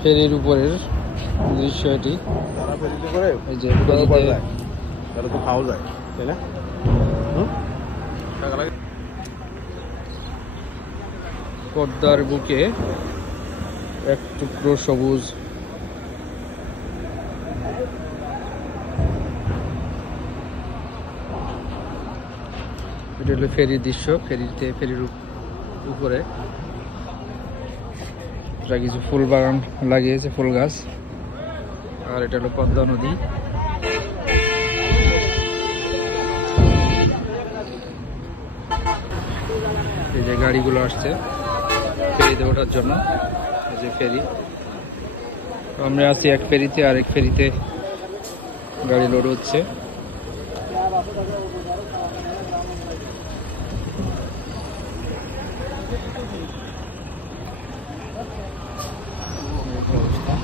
ফেরির উপরের দৃশ্য এটি। এই যে তারা তো খাওয়া যায়, তাই না? পদ্মার বুকে এক টুকরো সবুজ। এটা হলো ফেরির দৃশ্য। ফেরির উপরে কিছু ফুল বাগান লাগিয়েছে, ফুল গাছ। আর এটা হলো পদ্মা নদী। এই যে গাড়িগুলো আসছে ফেরিতে ওঠার জন্য। এই যে ফেরি, আমরা আছি এক ফেরিতে, আর এক ফেরিতে গাড়ি লোড হচ্ছে। অবস্থা